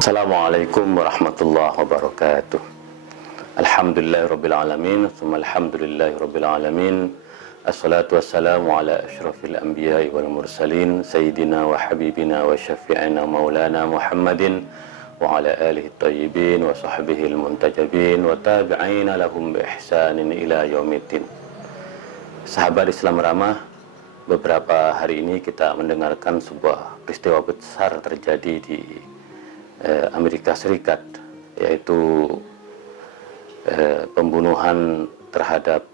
Assalamualaikum warahmatullahi wabarakatuh. Alhamdulillahirabbil alamin, tsumma alhamdulillahirabbil alamin. Assalatu wassalamu ala asyrafil anbiya'i wal mursalin sayyidina wa habibina wa syafi'ina maulana Muhammadin wa ala alihi thayyibin wa sahbihi al-muntajabin wa tabi'ina lahum bi ihsanin ila yaumiddin. Sahabat Islam ramah, beberapa hari ini kita mendengarkan sebuah peristiwa besar terjadi di Amerika Serikat, yaitu pembunuhan terhadap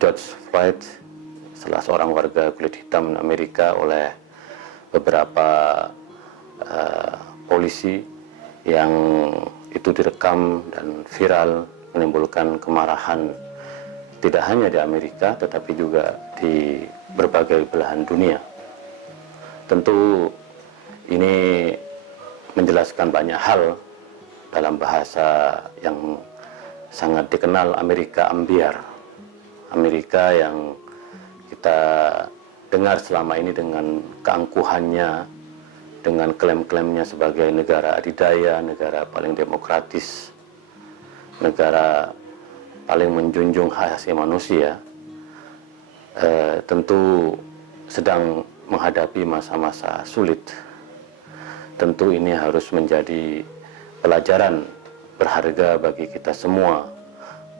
George Floyd, salah seorang warga kulit hitam Amerika, oleh beberapa polisi yang itu direkam dan viral, menimbulkan kemarahan tidak hanya di Amerika tetapi juga di berbagai belahan dunia. Tentu ini menjelaskan banyak hal dalam bahasa yang sangat dikenal, Amerika ambiar. Amerika yang kita dengar selama ini dengan keangkuhannya, dengan klaim-klaimnya sebagai negara adidaya, negara paling demokratis, negara paling menjunjung hak asasi manusia, tentu sedang menghadapi masa-masa sulit. Tentu ini harus menjadi pelajaran berharga bagi kita semua,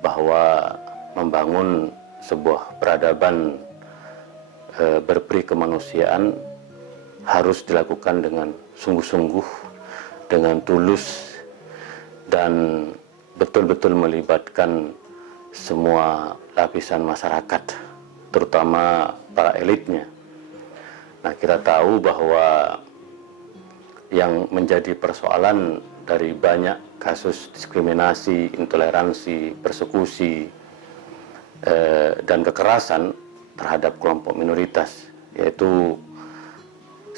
bahwa membangun sebuah peradaban berperi kemanusiaan harus dilakukan dengan sungguh-sungguh, dengan tulus, dan betul-betul melibatkan semua lapisan masyarakat, terutama para elitnya. Nah, kita tahu bahwa yang menjadi persoalan dari banyak kasus diskriminasi, intoleransi, persekusi, dan kekerasan terhadap kelompok minoritas, yaitu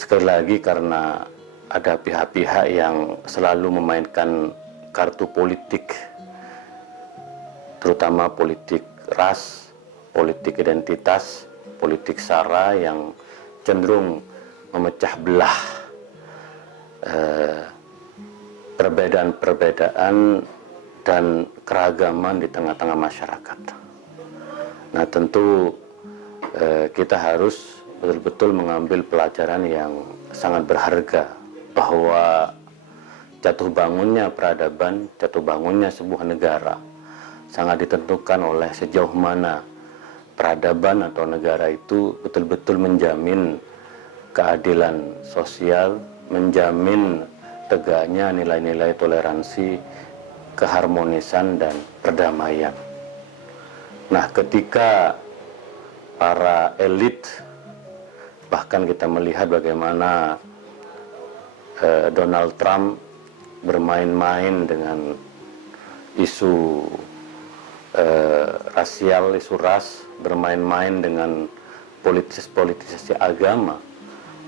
sekali lagi karena ada pihak-pihak yang selalu memainkan kartu politik, terutama politik ras, politik identitas, politik sara yang cenderung memecah belah perbedaan-perbedaan dan keragaman di tengah-tengah masyarakat. Nah, tentu kita harus betul-betul mengambil pelajaran yang sangat berharga, bahwa jatuh bangunnya peradaban, jatuh bangunnya sebuah negara sangat ditentukan oleh sejauh mana peradaban atau negara itu betul-betul menjamin keadilan sosial, menjamin tegaknya nilai-nilai toleransi, keharmonisan, dan perdamaian. Nah, ketika para elit, bahkan kita melihat bagaimana Donald Trump bermain-main dengan isu rasial, isu ras, bermain-main dengan politisasi agama,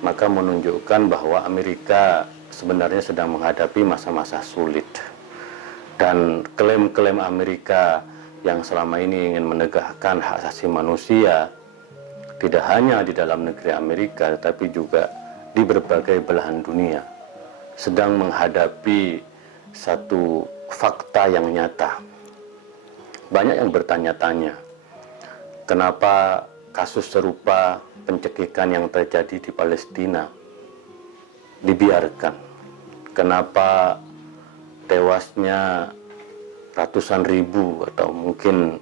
maka menunjukkan bahwa Amerika sebenarnya sedang menghadapi masa-masa sulit. Dan klaim-klaim Amerika yang selama ini ingin menegakkan hak asasi manusia tidak hanya di dalam negeri Amerika tetapi juga di berbagai belahan dunia sedang menghadapi satu fakta yang nyata. Banyak yang bertanya-tanya, kenapa kasus serupa pencekikan yang terjadi di Palestina dibiarkan? Kenapa tewasnya ratusan ribu atau mungkin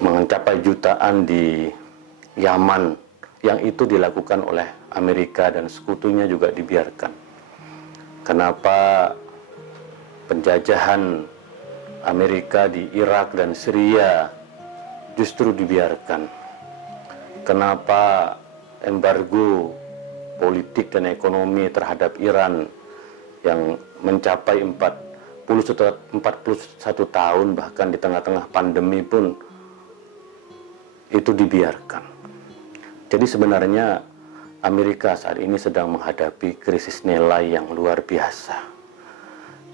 mencapai jutaan di Yaman yang itu dilakukan oleh Amerika dan sekutunya juga dibiarkan? Kenapa penjajahan Amerika di Irak dan Syria justru dibiarkan? Kenapa embargo politik dan ekonomi terhadap Iran yang mencapai 41 tahun, bahkan di tengah-tengah pandemi pun itu dibiarkan? Jadi sebenarnya Amerika saat ini sedang menghadapi krisis nilai yang luar biasa.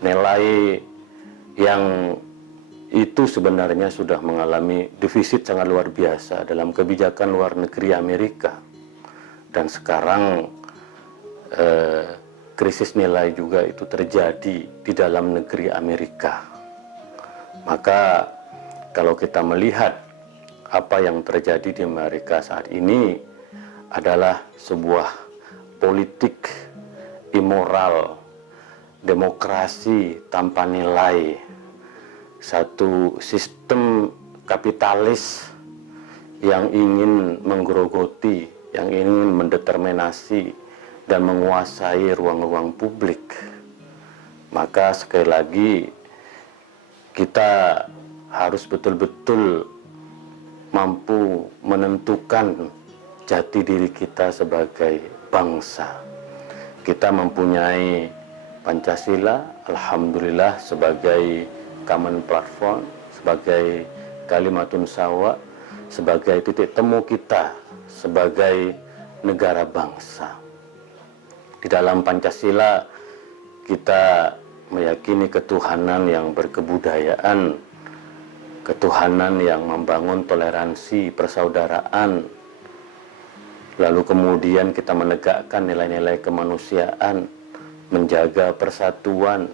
Nilai yang itu sebenarnya sudah mengalami defisit sangat luar biasa dalam kebijakan luar negeri Amerika. Dan sekarang krisis nilai juga itu terjadi di dalam negeri Amerika. Maka kalau kita melihat apa yang terjadi di Amerika saat ini adalah sebuah politik immoral, demokrasi tanpa nilai, satu sistem kapitalis yang ingin menggerogoti, yang ingin mendeterminasi dan menguasai ruang-ruang publik. Maka sekali lagi kita harus betul-betul mampu menentukan jati diri kita sebagai bangsa. Kita mempunyai Pancasila, alhamdulillah, sebagai common platform, sebagai kalimatun sawa, sebagai titik temu kita sebagai negara bangsa. Di dalam Pancasila kita meyakini ketuhanan yang berkebudayaan, ketuhanan yang membangun toleransi, persaudaraan, lalu kemudian kita menegakkan nilai-nilai kemanusiaan, menjaga persatuan,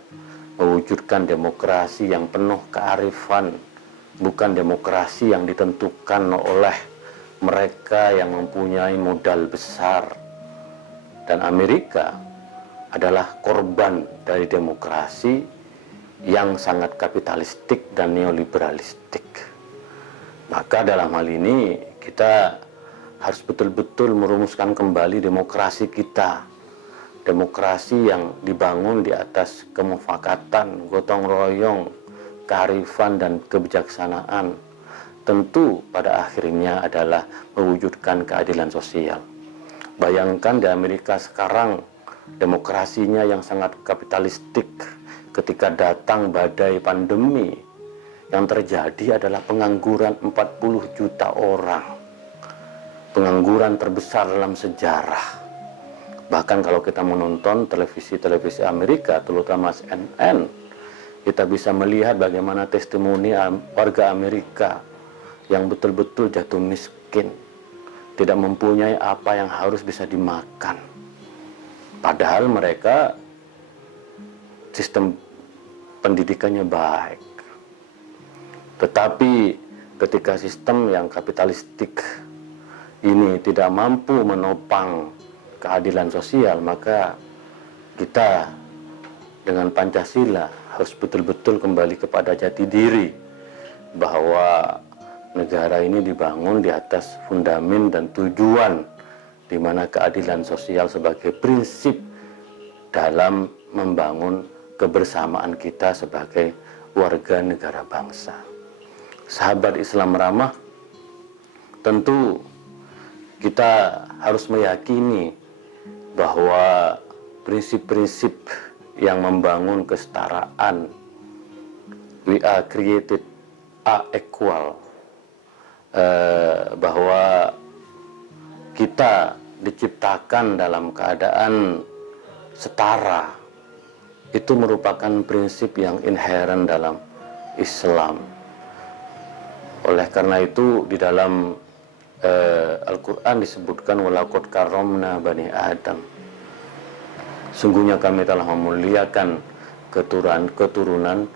mewujudkan demokrasi yang penuh kearifan, bukan demokrasi yang ditentukan oleh mereka yang mempunyai modal besar. Dan Amerika adalah korban dari demokrasi yang sangat kapitalistik dan neoliberalistik. Maka dalam hal ini kita harus betul-betul merumuskan kembali demokrasi kita. Demokrasi yang dibangun di atas kemufakatan, gotong royong, kearifan dan kebijaksanaan. Tentu pada akhirnya adalah mewujudkan keadilan sosial. Bayangkan di Amerika sekarang demokrasinya yang sangat kapitalistik, ketika datang badai pandemi, yang terjadi adalah pengangguran 40 juta orang. Pengangguran terbesar dalam sejarah. Bahkan kalau kita menonton televisi-televisi Amerika, terutama CNN, kita bisa melihat bagaimana testimoni warga Amerika yang betul-betul jatuh miskin, tidak mempunyai apa yang harus bisa dimakan. Padahal mereka sistem pendidikannya baik. Tetapi ketika sistem yang kapitalistik ini tidak mampu menopang keadilan sosial, maka kita dengan Pancasila harus betul-betul kembali kepada jati diri, bahwa negara ini dibangun di atas fundamen dan tujuan di mana keadilan sosial sebagai prinsip dalam membangun kebersamaan kita sebagai warga negara bangsa. Sahabat Islam ramah, tentu kita harus meyakini bahwa prinsip-prinsip yang membangun kesetaraan, we are created are equal, bahwa kita diciptakan dalam keadaan setara, itu merupakan prinsip yang inheren dalam Islam. Oleh karena itu di dalam Al-Quran disebutkan walaqad karramna bani Adam, sungguhnya kami telah memuliakan keturunan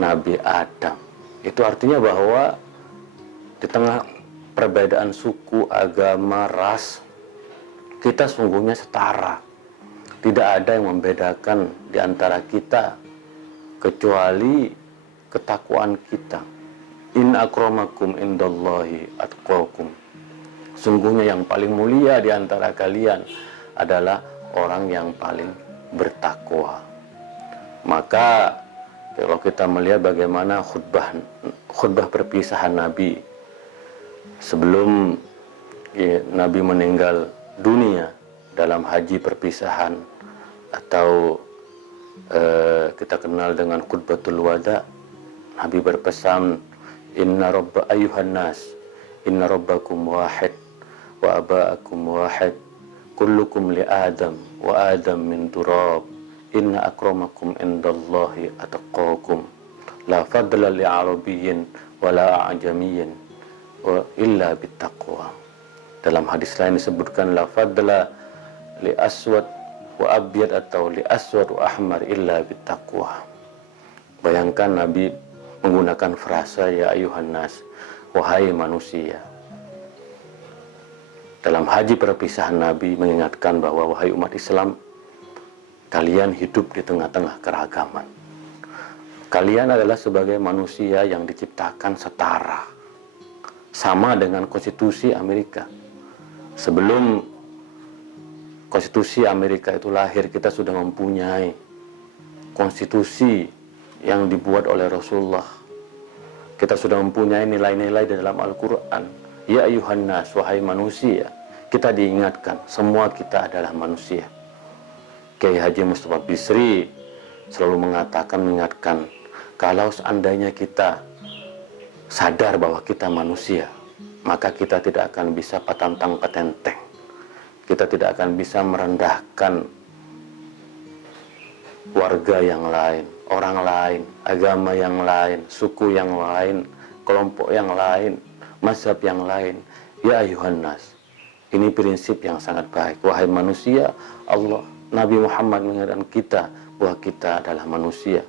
Nabi Adam. Itu artinya bahwa di tengah perbedaan suku, agama, ras, kita sungguhnya setara. Tidak ada yang membedakan di antara kita kecuali ketakwaan kita. In akramakum indallahi atqakum. Sungguhnya yang paling mulia di antara kalian adalah orang yang paling bertakwa. Maka kalau kita melihat bagaimana khutbah perpisahan Nabi sebelum Nabi meninggal dunia dalam haji perpisahan, atau kita kenal dengan khutbatul wada, Nabi berpesan, inna rabba ayuhan nas, inna rabbakum wahid wa aba'akum wahid, kullukum li Adam wa Adam min turab, inna akramakum indallahi atqakum, la fadla li arabiyyin wa la a'jamiyyin wa illa bittaqwa. Dalam hadis lain disebutkan la fadla li aswad wa abyad atau li aswad wa ahmar illa bittaqwa. Bayangkan Nabi menggunakan frasa ya ayuhan nas, wahai manusia. Dalam haji perpisahan Nabi mengingatkan bahwa wahai umat Islam, kalian hidup di tengah-tengah keragaman. Kalian adalah sebagai manusia yang diciptakan setara, sama dengan konstitusi Amerika. Sebelum konstitusi Amerika itu lahir, kita sudah mempunyai konstitusi yang dibuat oleh Rasulullah. Kita sudah mempunyai nilai-nilai di dalam Al-Quran. Ya ayuhan nas, wahai manusia. Kita diingatkan, semua kita adalah manusia. Kiai Haji Mustafa Bisri selalu mengingatkan, kalau seandainya kita sadar bahwa kita manusia, maka kita tidak akan bisa patantang petenteng. Kita tidak akan bisa merendahkan warga yang lain, orang lain, agama yang lain, suku yang lain, kelompok yang lain, mazhab yang lain. Ya ayuhan nas, ini prinsip yang sangat baik. Wahai manusia, Allah, Nabi Muhammad mengingatkan kita bahwa kita adalah manusia.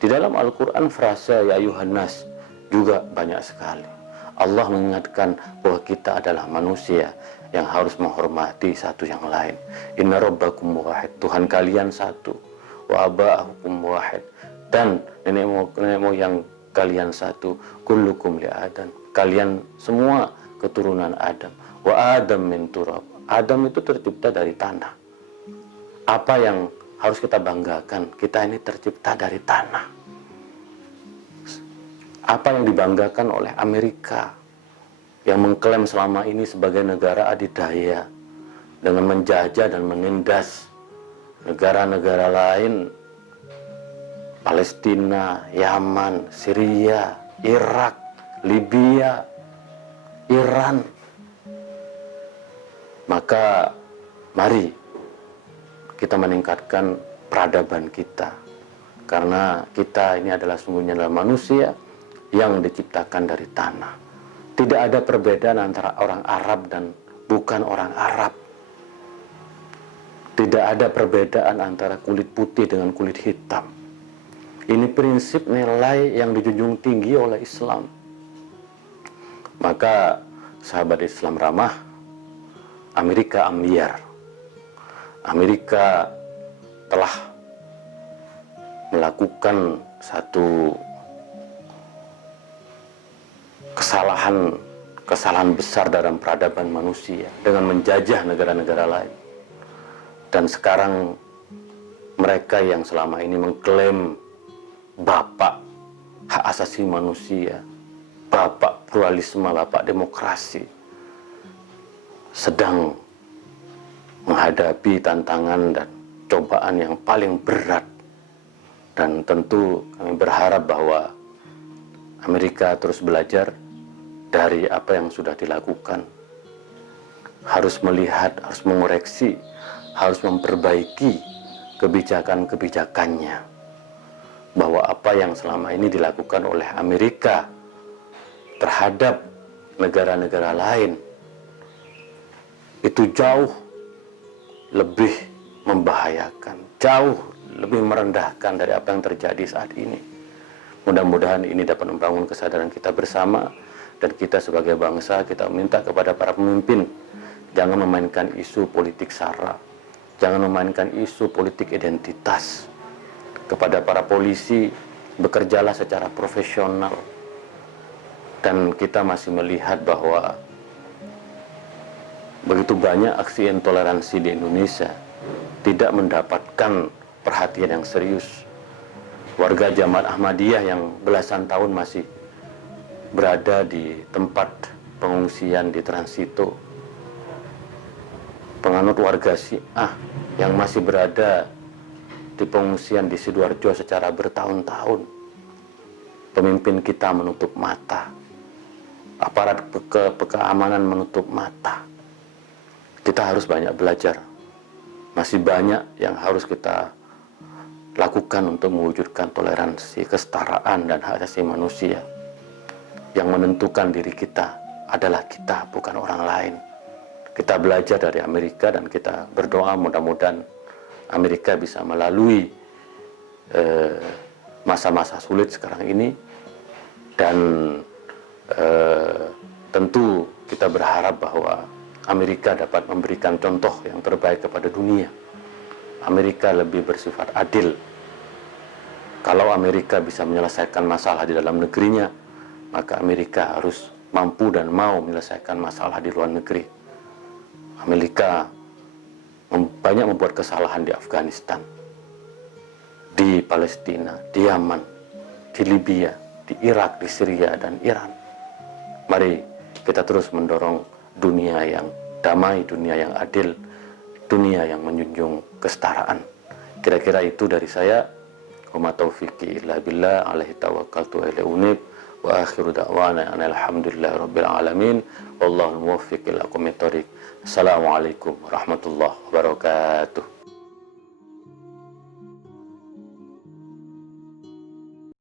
Di dalam Al-Quran frasa ya ayuhan nas juga banyak sekali. Allah mengingatkan bahwa kita adalah manusia yang harus menghormati satu yang lain. Inna rabbakum wahid, Tuhan kalian satu. Wa aba'akum wahid, dan nenek moyang kalian satu. Kullukum li Adam, kalian semua keturunan Adam. Wa Adam min turab, Adam itu tercipta dari tanah. Apa yang harus kita banggakan? Kita ini tercipta dari tanah. Apa yang dibanggakan oleh Amerika yang mengklaim selama ini sebagai negara adidaya dengan menjajah dan menindas negara-negara lain, Palestina, Yaman, Syria, Irak, Libya, Iran. Maka mari kita meningkatkan peradaban kita, karena kita ini adalah sungguhnya adalah manusia yang diciptakan dari tanah. Tidak ada perbedaan antara orang Arab dan bukan orang Arab. Tidak ada perbedaan antara kulit putih dengan kulit hitam. Ini prinsip nilai yang dijunjung tinggi oleh Islam. Maka sahabat Islam ramah, Amerika ambiar. Amerika telah melakukan satu kesalahan besar dalam peradaban manusia dengan menjajah negara-negara lain. Dan sekarang mereka yang selama ini mengklaim bapak hak asasi manusia, bapak pluralisme, bapak demokrasi, sedang menghadapi tantangan dan cobaan yang paling berat. Dan tentu kami berharap bahwa Amerika terus belajar dari apa yang sudah dilakukan, harus melihat, harus mengoreksi, harus memperbaiki kebijakan-kebijakannya, bahwa apa yang selama ini dilakukan oleh Amerika terhadap negara-negara lain itu jauh lebih membahayakan, jauh lebih merendahkan dari apa yang terjadi saat ini. Mudah-mudahan ini dapat membangun kesadaran kita bersama, dan kita sebagai bangsa, kita minta kepada para pemimpin jangan memainkan isu politik sara, jangan memainkan isu politik identitas. Kepada para polisi, bekerjalah secara profesional. Dan kita masih melihat bahwa begitu banyak aksi intoleransi di Indonesia tidak mendapatkan perhatian yang serius. Warga Jamaat Ahmadiyah yang belasan tahun masih berada di tempat pengungsian di Transito, penganut warga Syiah yang masih berada di pengungsian di Sidoarjo secara bertahun-tahun, pemimpin kita menutup mata, aparat keamanan menutup mata. Kita harus banyak belajar, masih banyak yang harus kita lakukan untuk mewujudkan toleransi, kesetaraan, dan hak asasi manusia. Yang menentukan diri kita adalah kita, bukan orang lain. Kita belajar dari Amerika dan kita berdoa mudah-mudahan Amerika bisa melalui masa-masa sulit sekarang ini, dan tentu kita berharap bahwa Amerika dapat memberikan contoh yang terbaik kepada dunia. Amerika lebih bersifat adil. Kalau Amerika bisa menyelesaikan masalah di dalam negerinya, maka Amerika harus mampu dan mau menyelesaikan masalah di luar negeri. Amerika banyak membuat kesalahan di Afghanistan, di Palestina, di Yaman, di Libya, di Irak, di Syria, dan Iran. Mari kita terus mendorong dunia yang damai, dunia yang adil, dunia yang menjunjung kesetaraan. Kira-kira itu dari saya. Wa ma taufiqi illa billah, alaihi tawakkaltu wa ilaihi unib, wa akhiru da'wana alhamdulillahi rabbil alamin, wallahu muwaffiq ila aqwamit thoriq. Assalamualaikum warahmatullahi wabarakatuh.